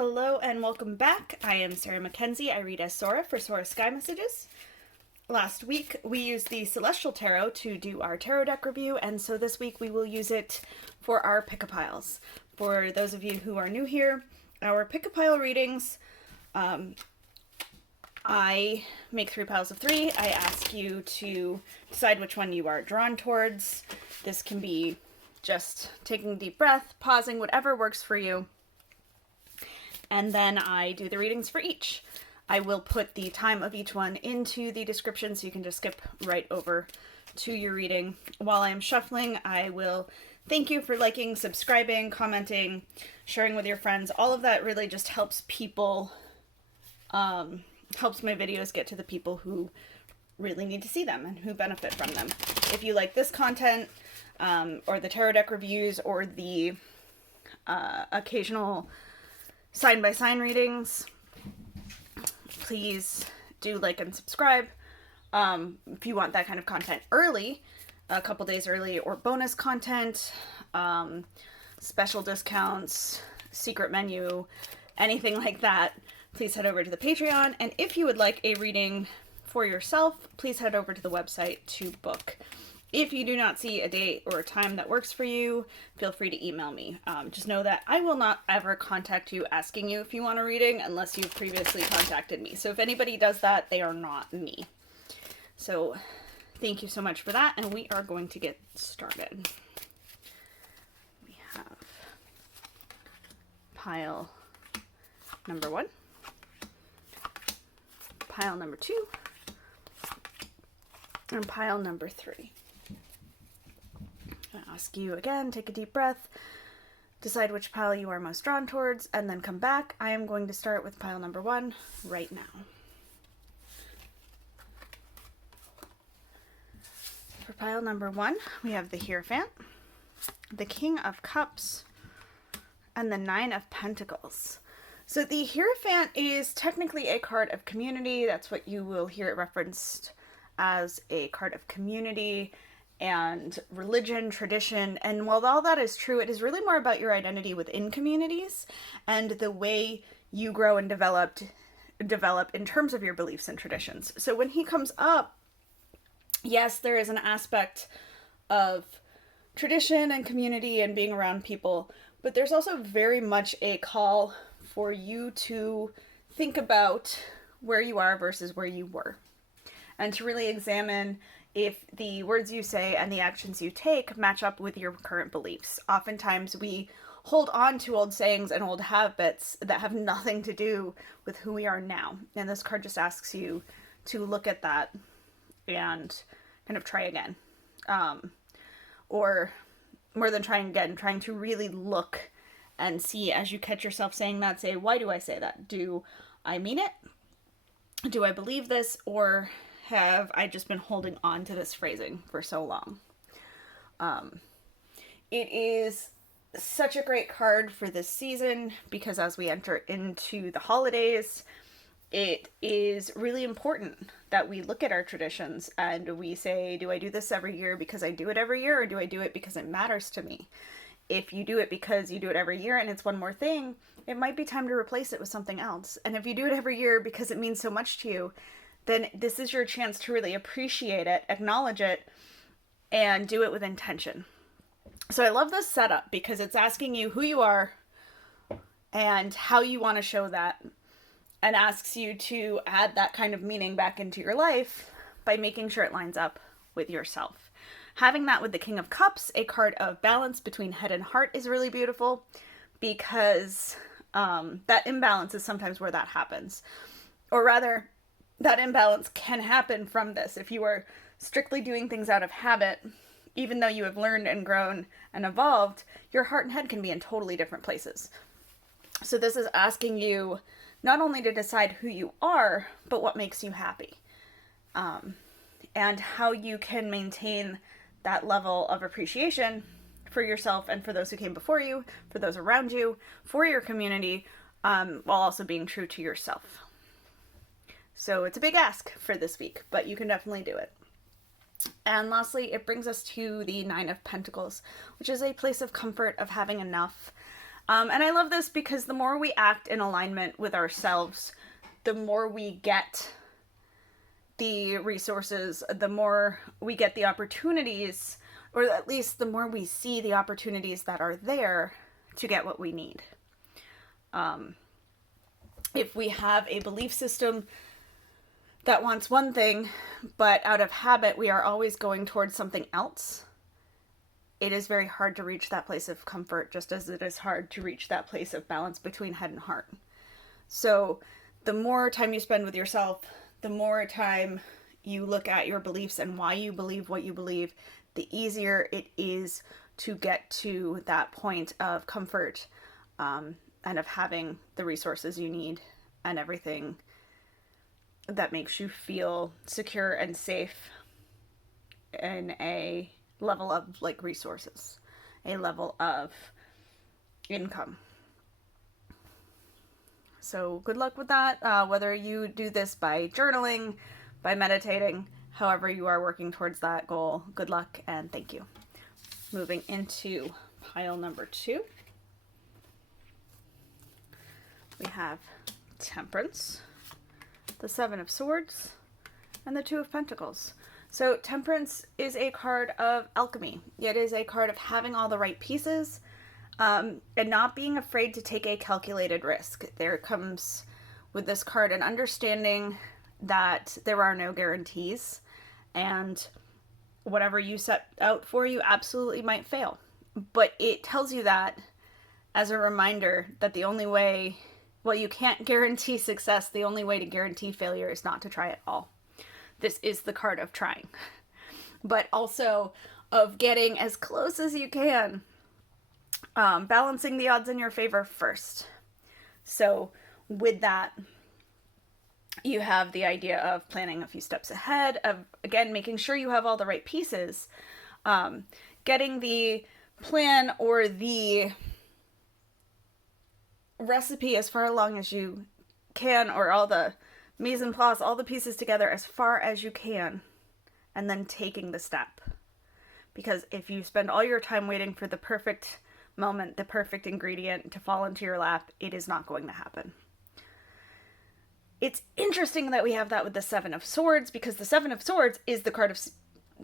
Hello and welcome back. I am Sarah Mackenzie. I read as Sora for Sora Sky Messages. Last week we used the Celestial Tarot to do our tarot deck review, and so this week we will use it for our pick-a-piles. For those of you who are new here, our pick-a-pile readings, I make 3 piles of 3. I ask you to decide which one you are drawn towards. This can be just taking a deep breath, pausing, whatever works for you. And then I do the readings for each. I will put the time of each one into the description so you can just skip right over to your reading. While I'm shuffling, I will thank you for liking, subscribing, commenting, sharing with your friends. All of that really just helps people, helps my videos get to the people who really need to see them and who benefit from them. If you like this content, or the tarot deck reviews, or the occasional sign-by-sign readings, please do like and subscribe. If you want that kind of content early, a couple days early, or bonus content, special discounts, secret menu, anything like that, please head over to the Patreon. And if you would like a reading for yourself, please head over to the website to book. If you do not see a date or a time that works for you, feel free to email me. Just know that I will not ever contact you asking you if you want a reading unless you've previously contacted me. So if anybody does that, they are not me. So thank you so much for that, and we are going to get started. We have pile number 1, pile number 2, and pile number 3. I ask you again, take a deep breath, decide which pile you are most drawn towards, and then come back. I am going to start with pile number 1 right now. For pile number 1, we have the Hierophant, the King of Cups, and the 9 of Pentacles. So the Hierophant is technically a card of community. That's what you will hear it referenced as, a card of community and religion, tradition. And while all that is true, it is really more about your identity within communities and the way you grow and develop in terms of your beliefs and traditions. So when he comes up, yes, there is an aspect of tradition and community and being around people, but there's also very much a call for you to think about where you are versus where you were, and to really examine if the words you say and the actions you take match up with your current beliefs. Oftentimes we hold on to old sayings and old habits that have nothing to do with who we are now. And this card just asks you to look at that and kind of try again. Or more than trying again, trying to really look and see, as you catch yourself saying that, say, why do I say that? Do I mean it? Do I believe this? Or have I just been holding on to this phrasing for so long? It is such a great card for this season because as we enter into the holidays, it is really important that we look at our traditions and we say, do I do this every year because I do it every year, or do I do it because it matters to me? If you do it because you do it every year and it's one more thing, it might be time to replace it with something else. And if you do it every year because it means so much to you, then this is your chance to really appreciate it, acknowledge it, and do it with intention. So I love this setup because it's asking you who you are and how you want to show that, and asks you to add that kind of meaning back into your life by making sure it lines up with yourself. Having that with the King of Cups, a card of balance between head and heart, is really beautiful because that imbalance is sometimes where that happens. Or rather, that imbalance can happen from this. If you are strictly doing things out of habit, even though you have learned and grown and evolved, your heart and head can be in totally different places. So this is asking you not only to decide who you are, but what makes you happy. And how you can maintain that level of appreciation for yourself and for those who came before you, for those around you, for your community, while also being true to yourself. So it's a big ask for this week, but you can definitely do it. And lastly, it brings us to the 9 of Pentacles, which is a place of comfort, of having enough, And I love this because the more we act in alignment with ourselves, the more we get the resources, the more we get the opportunities, or at least the more we see the opportunities that are there to get what we need. If we have a belief system that wants one thing, but out of habit we are always going towards something else, it is very hard to reach that place of comfort, just as it is hard to reach that place of balance between head and heart. So the more time you spend with yourself, the more time you look at your beliefs and why you believe what you believe, the easier it is to get to that point of comfort, and of having the resources you need and everything that makes you feel secure and safe in a level of like resources, a level of income. So good luck with that, whether you do this by journaling, by meditating, however you are working towards that goal. Good luck and thank you. Moving into pile number 2, we have Temperance, the Seven of Swords, and the Two of Pentacles. So Temperance is a card of alchemy. It is a card of having all the right pieces, and not being afraid to take a calculated risk. There comes with this card an understanding that there are no guarantees, and whatever you set out for, you absolutely might fail. But it tells you that as a reminder that the only way, well, you can't guarantee success. The only way to guarantee failure is not to try at all. This is the card of trying, but also of getting as close as you can, balancing the odds in your favor first. So with that, you have the idea of planning a few steps ahead, of, again, making sure you have all the right pieces, getting the plan or the recipe as far along as you can, or all the mise en place, all the pieces together as far as you can, and then taking the step. Because if you spend all your time waiting for the perfect moment, the perfect ingredient to fall into your lap, it is not going to happen. It's interesting that we have that with the Seven of Swords, because the Seven of Swords is the card of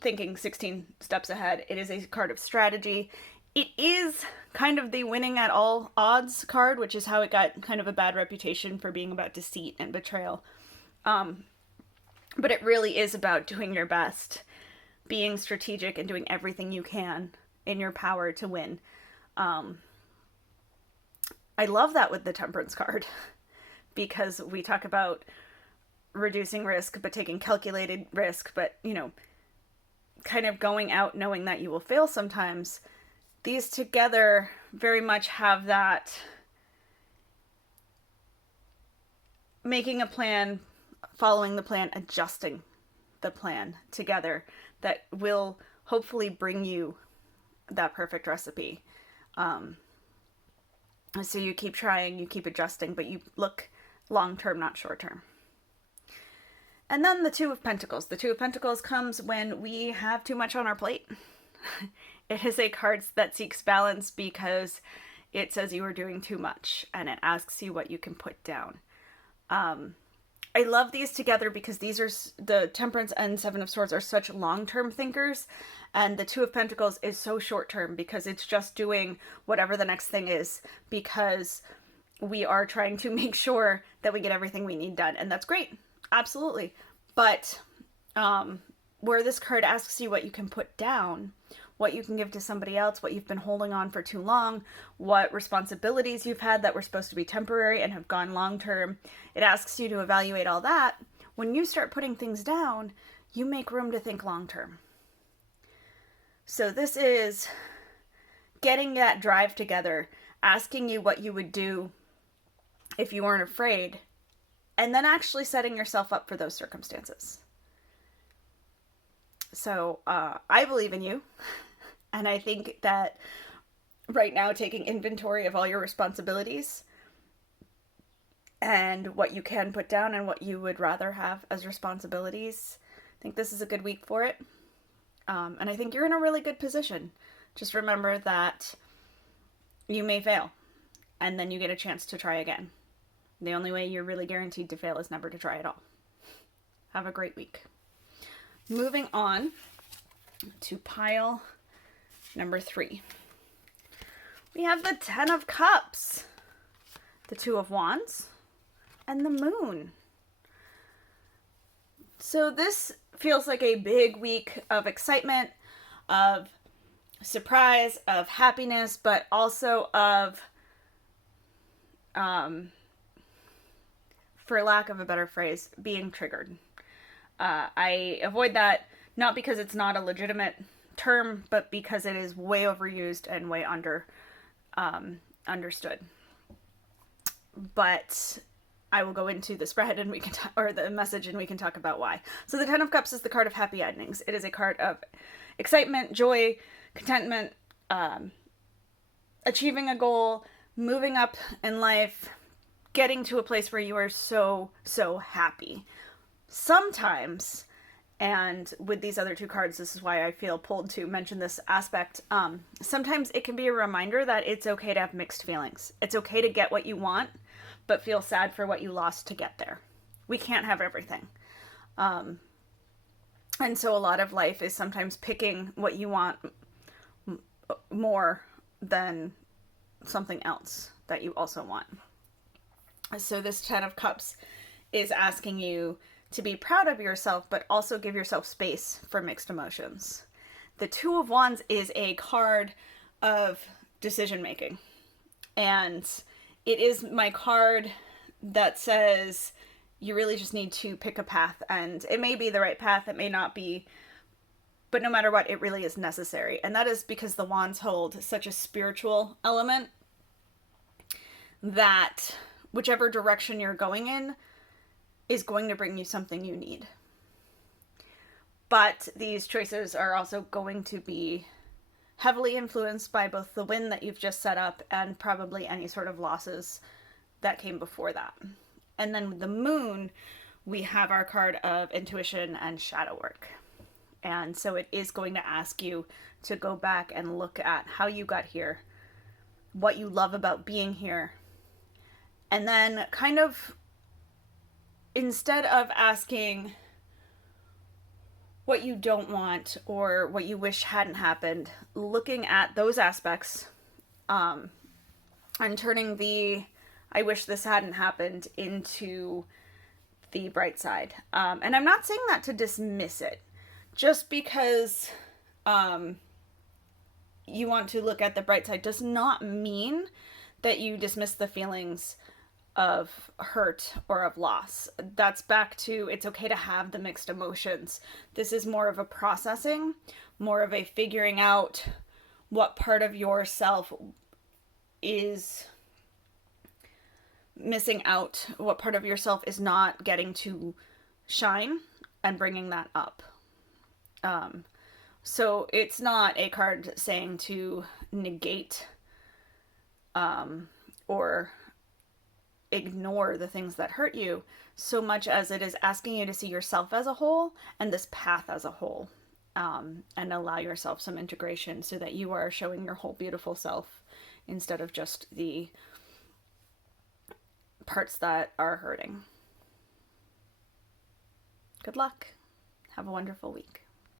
thinking 16 steps ahead. It is a card of strategy. It is kind of the winning at all odds card, which is how it got kind of a bad reputation for being about deceit and betrayal. But it really is about doing your best, being strategic, and doing everything you can in your power to win. I love that with the Temperance card, because we talk about reducing risk, but taking calculated risk, but, kind of going out knowing that you will fail sometimes. These together very much have that making a plan, following the plan, adjusting the plan together that will hopefully bring you that perfect recipe. So you keep trying, you keep adjusting, but you look long-term, not short-term. And then the Two of Pentacles. The Two of Pentacles comes when we have too much on our plate. It is a card that seeks balance because it says you are doing too much, and it asks you what you can put down. I love these together because these are, the Temperance and Seven of Swords are such long-term thinkers, and the Two of Pentacles is so short-term because it's just doing whatever the next thing is, because we are trying to make sure that we get everything we need done, and that's great, absolutely. But where this card asks you what you can put down, what you can give to somebody else, what you've been holding on for too long, what responsibilities you've had that were supposed to be temporary and have gone long-term. It asks you to evaluate all that. When you start putting things down, you make room to think long-term. So this is getting that drive together, asking you what you would do if you weren't afraid, and then actually setting yourself up for those circumstances. So I believe in you, and I think that right now taking inventory of all your responsibilities and what you can put down and what you would rather have as responsibilities, I think this is a good week for it. And I think you're in a really good position. Just remember that you may fail, and then you get a chance to try again. The only way you're really guaranteed to fail is never to try at all. Have a great week. Moving on to pile number 3. We have the 10 of Cups, the 2 of Wands, and the Moon. So this feels like a big week of excitement, of surprise, of happiness, but also of, for lack of a better phrase, being triggered. I avoid that not because it's not a legitimate term, but because it is way overused and way understood. But I will go into the spread and we can or the message and we can talk about why. So the 10 of Cups is the card of happy endings. It is a card of excitement, joy, contentment, achieving a goal, moving up in life, getting to a place where you are so happy. Sometimes, and with these other 2 cards, this is why I feel pulled to mention this aspect, sometimes it can be a reminder that it's okay to have mixed feelings. It's okay to get what you want, but feel sad for what you lost to get there. We can't have everything. And so a lot of life is sometimes picking what you want more than something else that you also want. So this 10 of Cups is asking you to be proud of yourself, but also give yourself space for mixed emotions. The 2 of Wands is a card of decision making. And it is my card that says you really just need to pick a path, and it may be the right path, it may not be, but no matter what, it really is necessary. And that is because the Wands hold such a spiritual element that whichever direction you're going in is going to bring you something you need. But these choices are also going to be heavily influenced by both the win that you've just set up and probably any sort of losses that came before that. And then with the Moon, we have our card of intuition and shadow work. And so it is going to ask you to go back and look at how you got here, what you love about being here, and then kind of, instead of asking what you don't want or what you wish hadn't happened, looking at those aspects and turning the I wish this hadn't happened into the bright side. And I'm not saying that to dismiss it. Just because you want to look at the bright side does not mean that you dismiss the feelings of hurt or of loss. That's back to, it's okay to have the mixed emotions. This is more of a processing, more of a figuring out what part of yourself is missing out, what part of yourself is not getting to shine, and bringing that up. So it's not a card saying to negate or ignore the things that hurt you, so much as it is asking you to see yourself as a whole and this path as a whole, and allow yourself some integration so that you are showing your whole beautiful self instead of just the parts that are hurting. Good luck. Have a wonderful week.